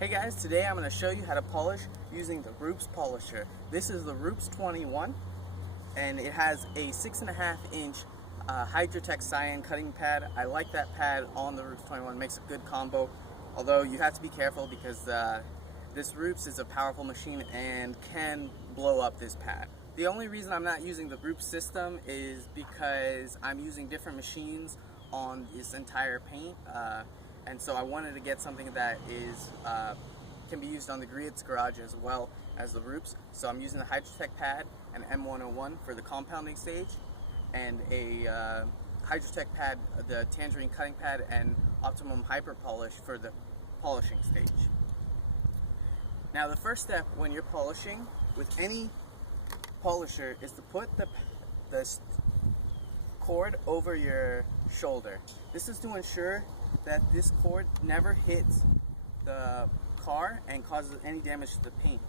Hey guys, today I'm going to show you how to polish using the Rupes polisher. This is the Rupes 21 and it has a 6.5 inch Hydrotech cyan cutting pad. I like that pad on the Rupes 21, it makes a good combo, although you have to be careful because this Rupes is a powerful machine and can blow up this pad. The only reason I'm not using the Rupes system is because I'm using different machines on this entire paint. And so I wanted to get something that is can be used on the Griot's garage as well as the Rupes. So I'm using the Hydrotech pad and M101 for the compounding stage, and a Hydrotech pad, the Tangerine cutting pad, and Optimum Hyper Polish for the polishing stage. Now the first step when you're polishing with any polisher is to put the cord over your shoulder. This is to ensure that this cord never hits the car and causes any damage to the paint.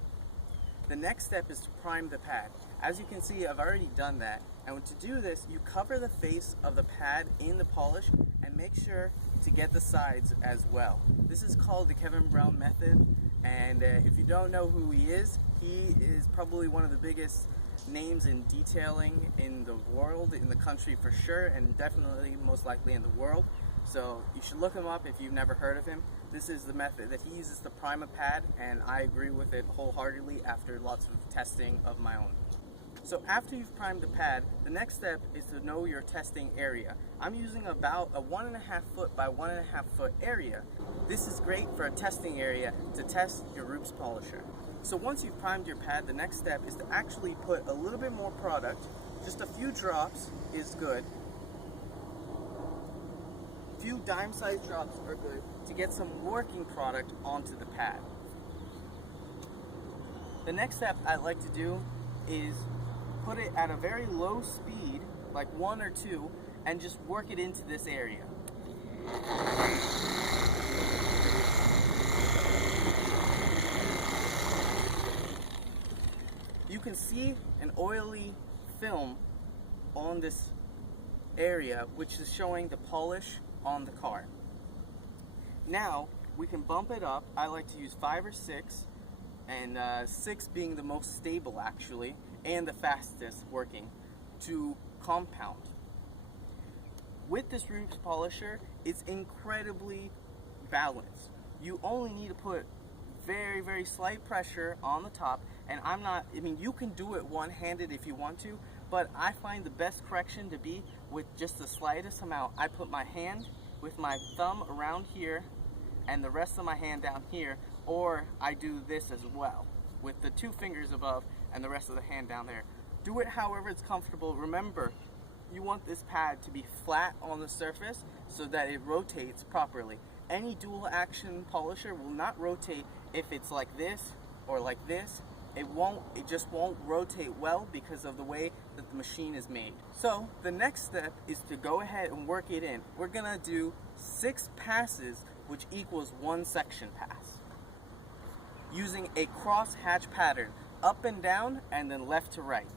The next step is to prime the pad. As you can see, I've already done that. And to do this, you cover the face of the pad in the polish and make sure to get the sides as well. This is called the Kevin Brown method, and if you don't know who he is probably one of the biggest names in detailing in the world, in the country for sure, and definitely most likely in the world. So you should look him up if you've never heard of him. This is the method that he uses to prime a pad, and I agree with it wholeheartedly after lots of testing of my own. So after you've primed the pad, the next step is to know your testing area. I'm using about a 1.5 foot by 1.5 foot area. This is great for a testing area to test your Rupes polisher. So once you've primed your pad, the next step is to actually put a little bit more product. Just a few drops is good. A few dime-sized drops are good to get some working product onto the pad. The next step I like to do is put it at a very low speed, like 1 or 2, and just work it into this area. You can see an oily film on this area, which is showing the polish on the car. Now we can bump it up. I like to use 5 or 6, and 6 being the most stable actually, and the fastest working, to compound. With this Rupes polisher, it's incredibly balanced. You only need to put very slight pressure on the top, and you can do it one-handed if you want to, but I find the best correction to be with just the slightest amount. I put my hand with my thumb around here and the rest of my hand down here, or I do this as well with the 2 fingers above and the rest of the hand down there. Do it however it's comfortable. Remember, you want this pad to be flat on the surface so that it rotates properly. Any dual action polisher will not rotate if it's like this or like this. It just won't rotate well because of the way that the machine is made. So the next step is to go ahead and work it in. We're gonna do 6 passes, which equals 1 section pass, using a cross hatch pattern, up and down and then left to right.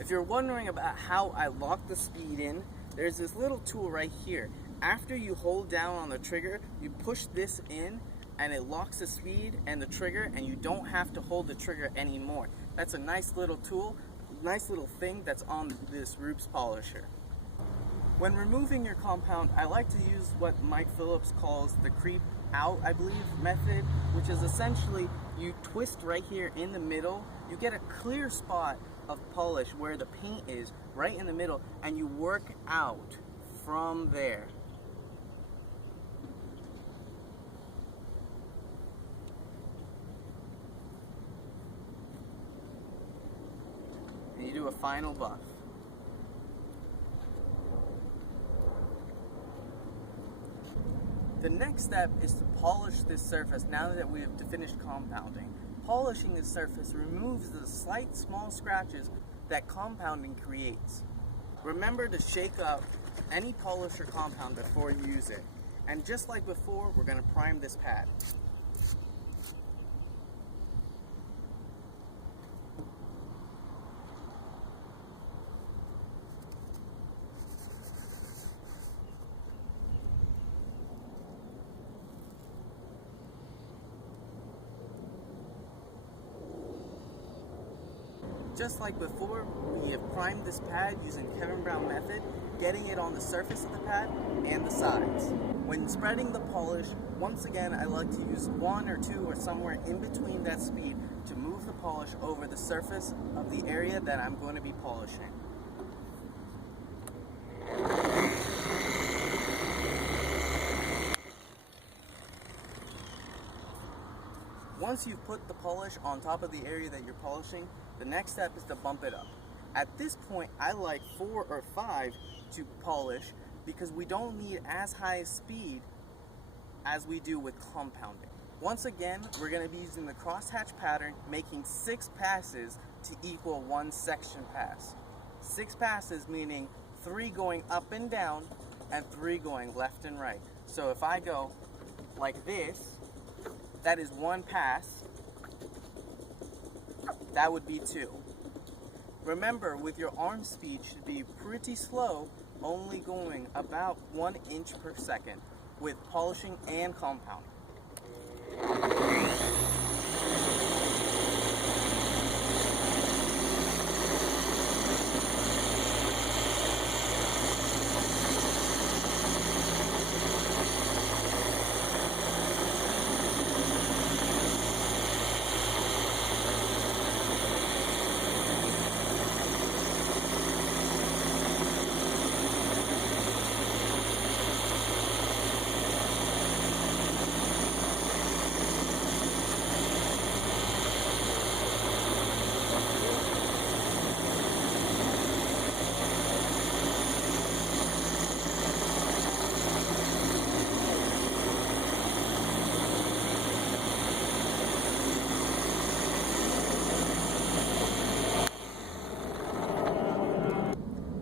If you're wondering about how I lock the speed in, there's this little tool right here. After you hold down on the trigger, you push this in and it locks the speed and the trigger, and you don't have to hold the trigger anymore. That's a nice little tool, nice little thing that's on this Rupes polisher. When removing your compound, I like to use what Mike Phillips calls the creep out, I believe, method, which is essentially you twist right here in the middle, you get a clear spot of polish where the paint is right in the middle, and you work out from there. And you do a final buff. The next step is to polish this surface now that we have finished compounding. Polishing this surface removes the slight small scratches that compounding creates. Remember to shake up any polish or compound before you use it. And just like before, we're going to prime this pad. Just like before, we have primed this pad using Kevin Brown method, getting it on the surface of the pad and the sides. When spreading the polish, once again I like to use 1 or 2 or somewhere in between that speed to move the polish over the surface of the area that I'm going to be polishing. Once you've put the polish on top of the area that you're polishing, the next step is to bump it up. At this point, I like 4 or 5 to polish because we don't need as high a speed as we do with compounding. Once again, we're going to be using the crosshatch pattern, making 6 passes to equal 1 section pass. 6 passes meaning 3 going up and down and 3 going left and right. So if I go like this, that is 1 pass. That would be 2. Remember, with your arm speed should be pretty slow, only going about 1 inch per second with polishing and compounding.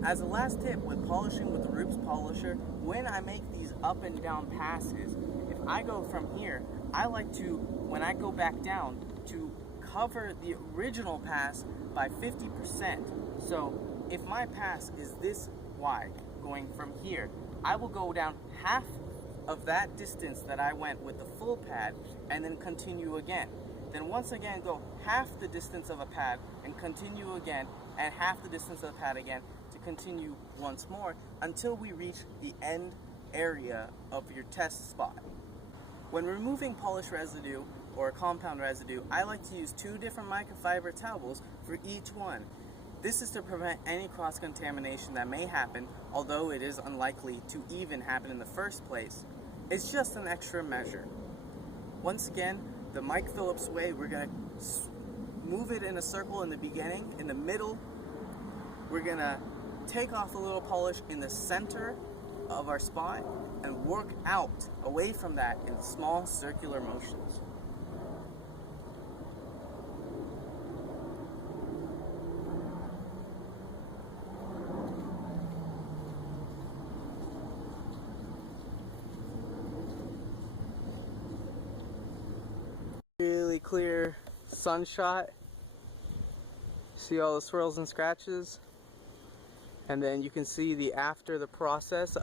As a last tip with polishing with the Rupes polisher, when I make these up and down passes, if I go from here, I like to, when I go back down, to cover the original pass by 50%. So if my pass is this wide, going from here, I will go down half of that distance that I went with the full pad and then continue again. Then once again go half the distance of a pad and continue again, and half the distance of the pad again to continue once more until we reach the end area of your test spot. When removing polish residue or compound residue, I like to use 2 different microfiber towels for each one. This is to prevent any cross-contamination that may happen, although it is unlikely to even happen in the first place. It's just an extra measure. Once again, the Mike Phillips way, we're going to move it in a circle in the beginning. In the middle, we're going to take off a little polish in the center of our spot and work out away from that in small circular motions. Really clear sun shot. See all the swirls and scratches? And then you can see the after the process.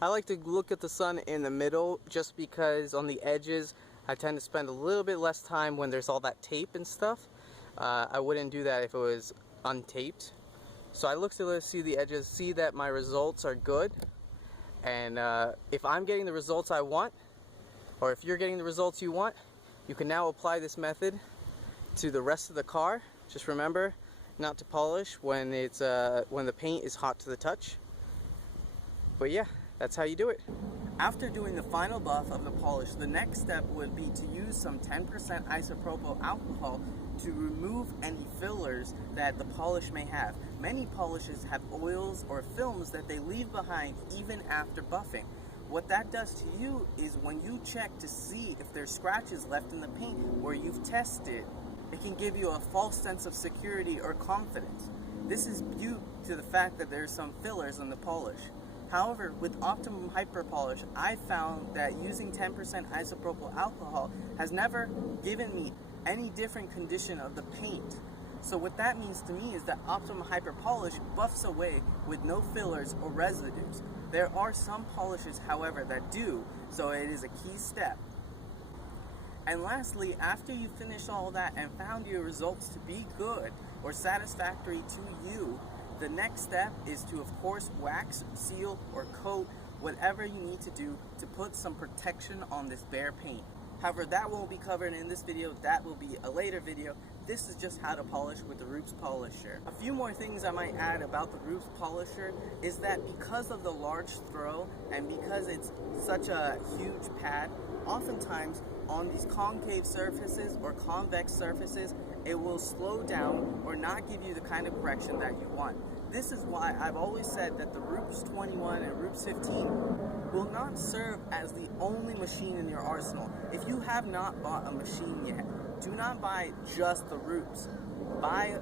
I like to look at the sun in the middle just because on the edges I tend to spend a little bit less time when there's all that tape and stuff. I wouldn't do that if it was untaped. So I look to see the edges, see that my results are good, and if I'm getting the results I want, or if you're getting the results you want, you can now apply this method to the rest of the car. Just remember not to polish when the paint is hot to the touch. But yeah, that's how you do it. After doing the final buff of the polish, the next step would be to use some 10% isopropyl alcohol to remove any fillers that the polish may have. Many polishes have oils or films that they leave behind even after buffing. What that does to you is when you check to see if there's scratches left in the paint where you've tested, it can give you a false sense of security or confidence. This is due to the fact that there's some fillers in the polish. However, with Optimum Hyper Polish, I found that using 10% isopropyl alcohol has never given me any different condition of the paint. So what that means to me is that Optimum Hyper Polish buffs away with no fillers or residues. There are some polishes, however, that do, so it is a key step. And lastly, after you finish all that and found your results to be good or satisfactory to you, the next step is to, of course, wax, seal, or coat whatever you need to do to put some protection on this bare paint. However, that won't be covered in this video, that will be a later video. This is just how to polish with the Rupes polisher. A few more things I might add about the Rupes polisher is that because of the large throw and because it's such a huge pad, oftentimes on these concave surfaces or convex surfaces, it will slow down or not give you the kind of correction that you want. This is why I've always said that the Rupes 21 and Rupes 15 will not serve as the only machine in your arsenal. If you have not bought a machine yet, do not buy just the Rupes. Buy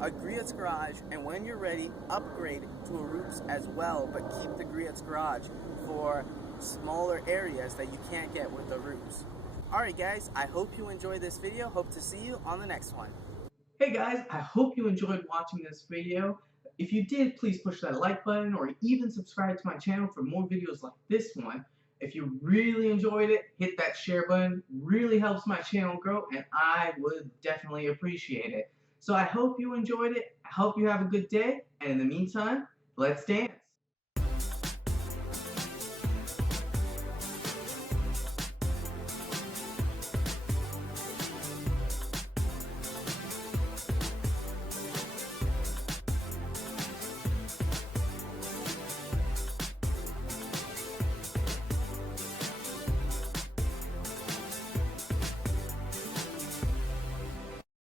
a Griot's Garage, and when you're ready, upgrade to a Rupes as well, but keep the Griot's Garage for smaller areas that you can't get with the Rupes. Alright guys, I hope you enjoyed this video. Hope to see you on the next one. Hey guys, I hope you enjoyed watching this video. If you did, please push that like button or even subscribe to my channel for more videos like this one. If you really enjoyed it, hit that share button. Really helps my channel grow and I would definitely appreciate it. So I hope you enjoyed it. I hope you have a good day. And in the meantime, let's dance.